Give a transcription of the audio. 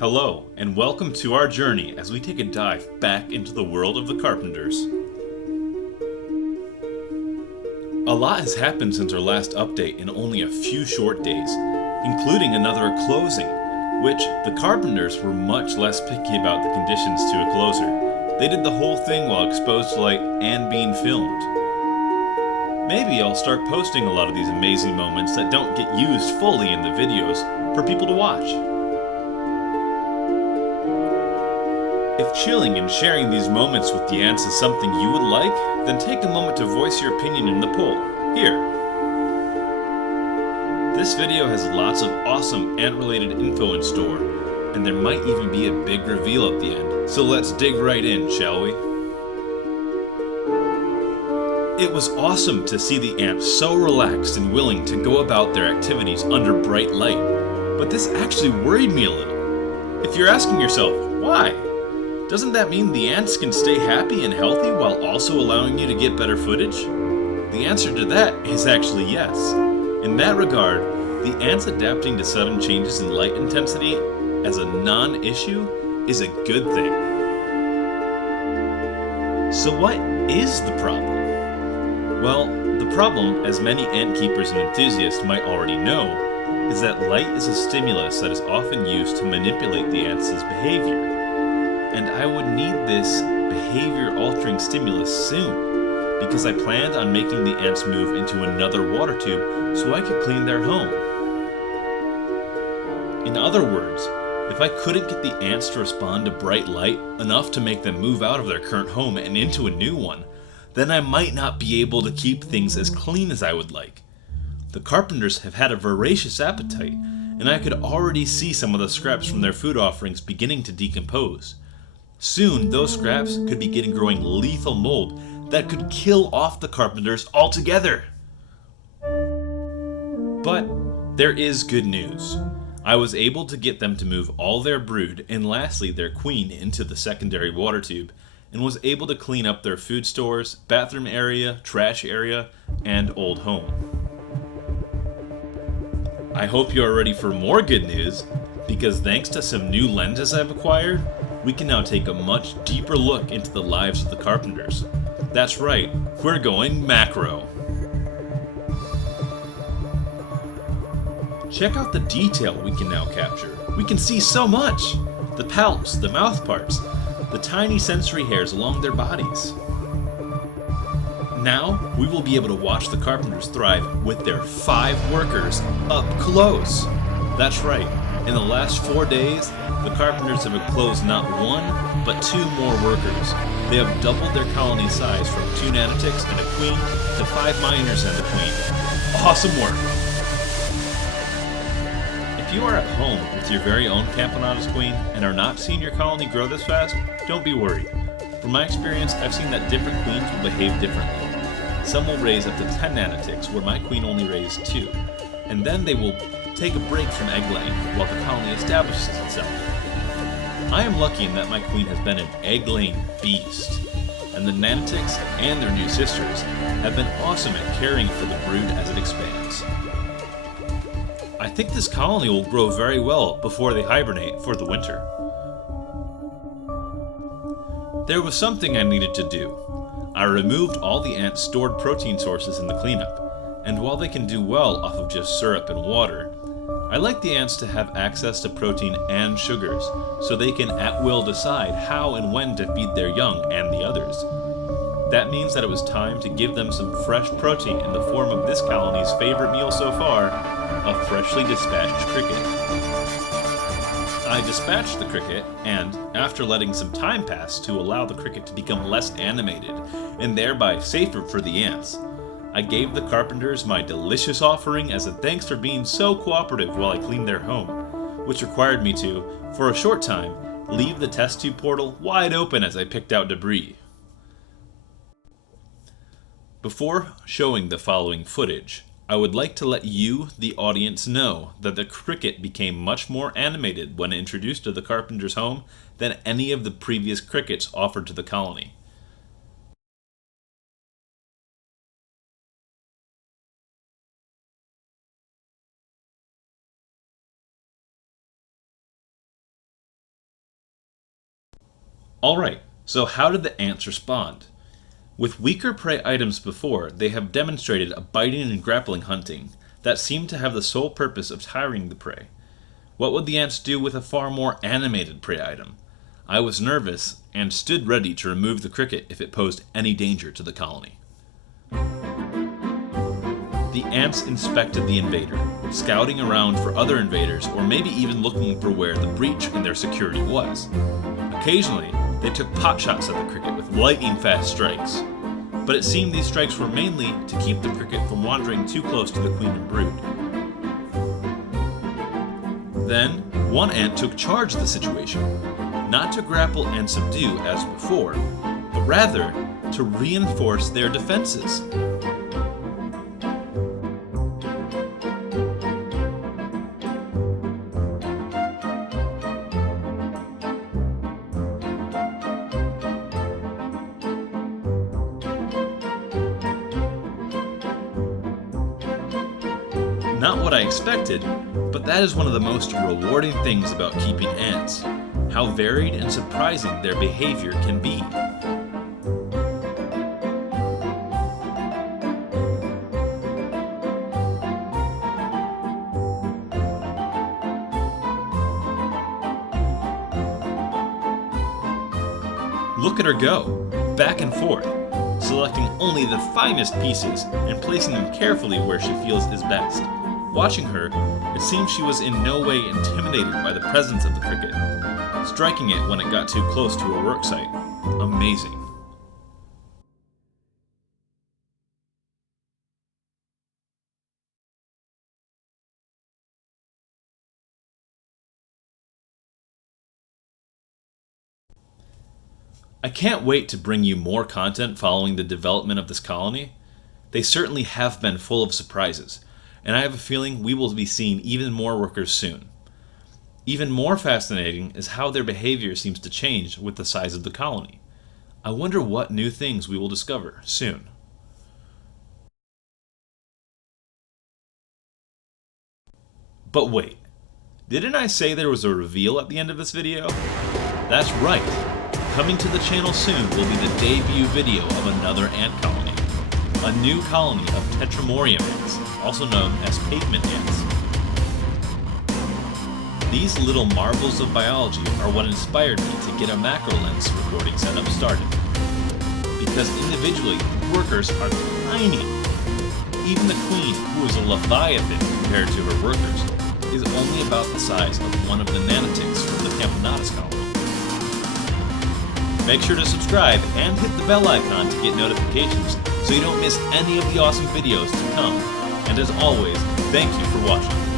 Hello, and welcome to our journey as we take a dive back into the world of the Carpenters. A lot has happened since our last update in only a few short days, including another closing, which the Carpenters were much less picky about the conditions to a closer. They did the whole thing while exposed to light and being filmed. Maybe I'll start posting a lot of these amazing moments that don't get used fully in the videos for people to watch. If chilling and sharing these moments with the ants is something you would like, then take a moment to voice your opinion in the poll, here. This video has lots of awesome ant-related info in store, and there might even be a big reveal at the end, so let's dig right in, shall we? It was awesome to see the ants so relaxed and willing to go about their activities under bright light, but this actually worried me a little. If you're asking yourself, why? Doesn't that mean the ants can stay happy and healthy while also allowing you to get better footage? The answer to that is actually yes. In that regard, the ants adapting to sudden changes in light intensity as a non-issue is a good thing. So what is the problem? Well, the problem, as many ant keepers and enthusiasts might already know, is that light is a stimulus that is often used to manipulate the ants' behavior. And I would need this behavior-altering stimulus soon, because I planned on making the ants move into another water tube so I could clean their home. In other words, if I couldn't get the ants to respond to bright light enough to make them move out of their current home and into a new one, then I might not be able to keep things as clean as I would like. The Carpenters have had a voracious appetite, and I could already see some of the scraps from their food offerings beginning to decompose. Soon, those scraps could begin growing lethal mold that could kill off the Carpenters altogether. But there is good news. I was able to get them to move all their brood and lastly their queen into the secondary water tube, and was able to clean up their food stores, bathroom area, trash area, and old home. I hope you are ready for more good news, because thanks to some new lenses I've acquired, we can now take a much deeper look into the lives of the Carpenters. That's right, we're going macro. Check out the detail we can now capture. We can see so much! The palps, the mouth parts, the tiny sensory hairs along their bodies. Now, we will be able to watch the Carpenters thrive with their 5 workers up close. That's right, in the last 4 days, the Carpenters have closed not 1, but 2 more workers. They have doubled their colony size from 2 nanitics and a queen to 5 minors and a queen. Awesome work! If you are at home with your very own Camponotus queen and are not seeing your colony grow this fast, don't be worried. From my experience, I've seen that different queens will behave differently. Some will raise up to 10 nanitics, where my queen only raised 2, and then they will take a break from egg laying while the colony establishes itself. I am lucky in that my queen has been an egg-laying beast, and the nanitics and their new sisters have been awesome at caring for the brood as it expands. I think this colony will grow very well before they hibernate for the winter. There was something I needed to do. I removed all the ants' stored protein sources in the cleanup, and while they can do well off of just syrup and water, I like the ants to have access to protein and sugars, so they can at will decide how and when to feed their young and the others. That means that it was time to give them some fresh protein in the form of this colony's favorite meal so far, a freshly dispatched cricket. I dispatched the cricket, and, after letting some time pass to allow the cricket to become less animated, and thereby safer for the ants, I gave the Carpenters my delicious offering as a thanks for being so cooperative while I cleaned their home, which required me to, for a short time, leave the test tube portal wide open as I picked out debris. Before showing the following footage, I would like to let you, the audience, know that the cricket became much more animated when introduced to the Carpenters' home than any of the previous crickets offered to the colony. Alright, so how did the ants respond? With weaker prey items before, they have demonstrated a biting and grappling hunting that seemed to have the sole purpose of tiring the prey. What would the ants do with a far more animated prey item? I was nervous and stood ready to remove the cricket if it posed any danger to the colony. The ants inspected the invader, scouting around for other invaders or maybe even looking for where the breach in their security was. Occasionally, they took potshots at the cricket with lightning-fast strikes, but it seemed these strikes were mainly to keep the cricket from wandering too close to the queen and brood. Then, one ant took charge of the situation, not to grapple and subdue as before, but rather to reinforce their defenses. Not what I expected, but that is one of the most rewarding things about keeping ants, how varied and surprising their behavior can be. Look at her go, back and forth, selecting only the finest pieces and placing them carefully where she feels is best. Watching her, it seemed she was in no way intimidated by the presence of the cricket, striking it when it got too close to her work site. Amazing. I can't wait to bring you more content following the development of this colony. They certainly have been full of surprises, and I have a feeling we will be seeing even more workers soon. Even more fascinating is how their behavior seems to change with the size of the colony. I wonder what new things we will discover soon. But wait, didn't I say there was a reveal at the end of this video? That's right! Coming to the channel soon will be the debut video of another ant colony. A new colony of Tetramorium ants, also known as pavement ants. These little marvels of biology are what inspired me to get a macro lens recording setup started. Because individually, workers are tiny. Even the queen, who is a leviathan compared to her workers, is only about the size of one of the nanoticks from the Camponotus colony. Make sure to subscribe and hit the bell icon to get notifications so you don't miss any of the awesome videos to come. And as always, thank you for watching.